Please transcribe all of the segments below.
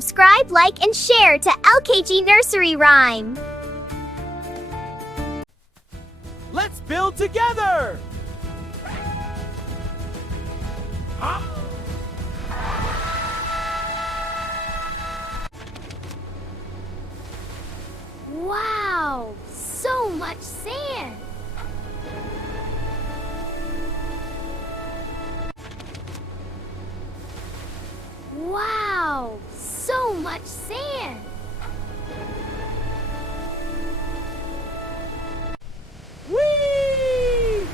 subscribe, like, and share to Lkg Nursery Rhyme. Let's build together! Huh? Wow, so much sand! Wow, so much sand! Whee!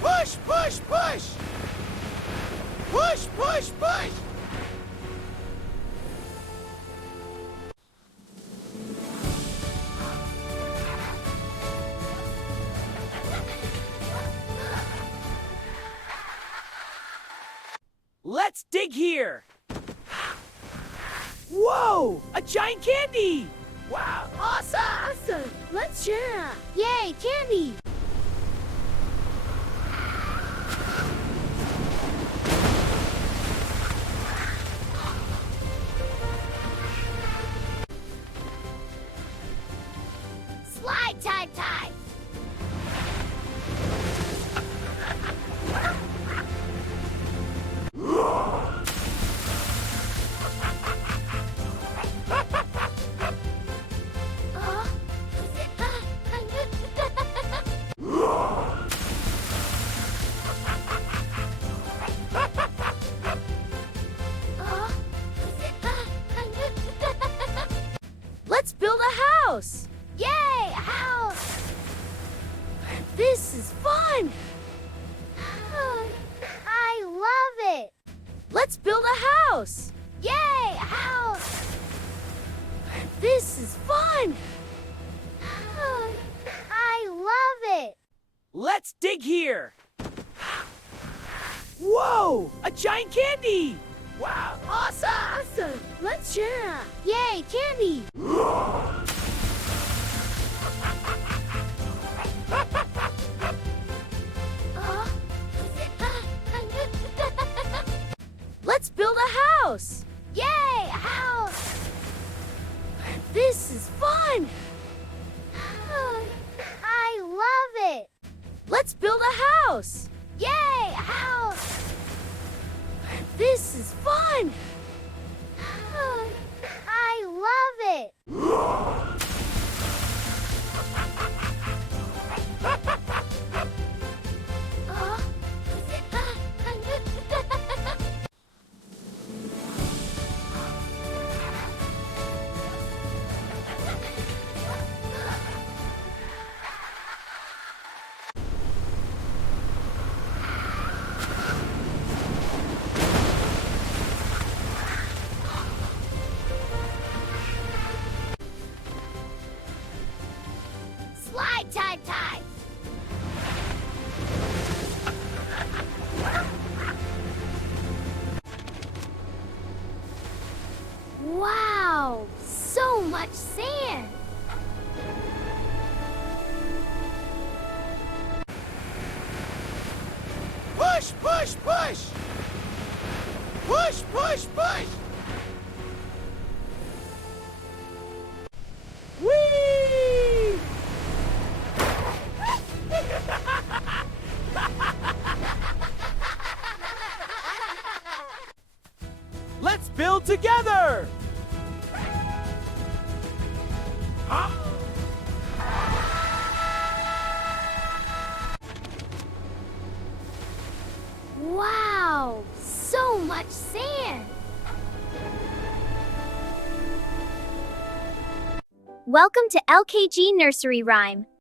Push, push, push! Push, push, push! Let's dig here! Whoa! A giant candy! Wow! Awesome! Let's share! Yay, candy! Slide time! Let's build a house! Yay, a house! This is fun! I love it! Let's build a house! Yay, a house! This is fun! I love it! Let's dig here! Whoa! A giant candy! Wow! Awesome! Let's share! Yay, candy! Let's build a house! Yay, a house! This is fun! I love it! Let's build a house! Yay, a house! This is fun! I love it! Slide time! Wow, so much sand! Push, push, push! Push, push, push! Whee! Let's build together! Huh? Wow, so much sand! Welcome to Lkg Nursery Rhyme.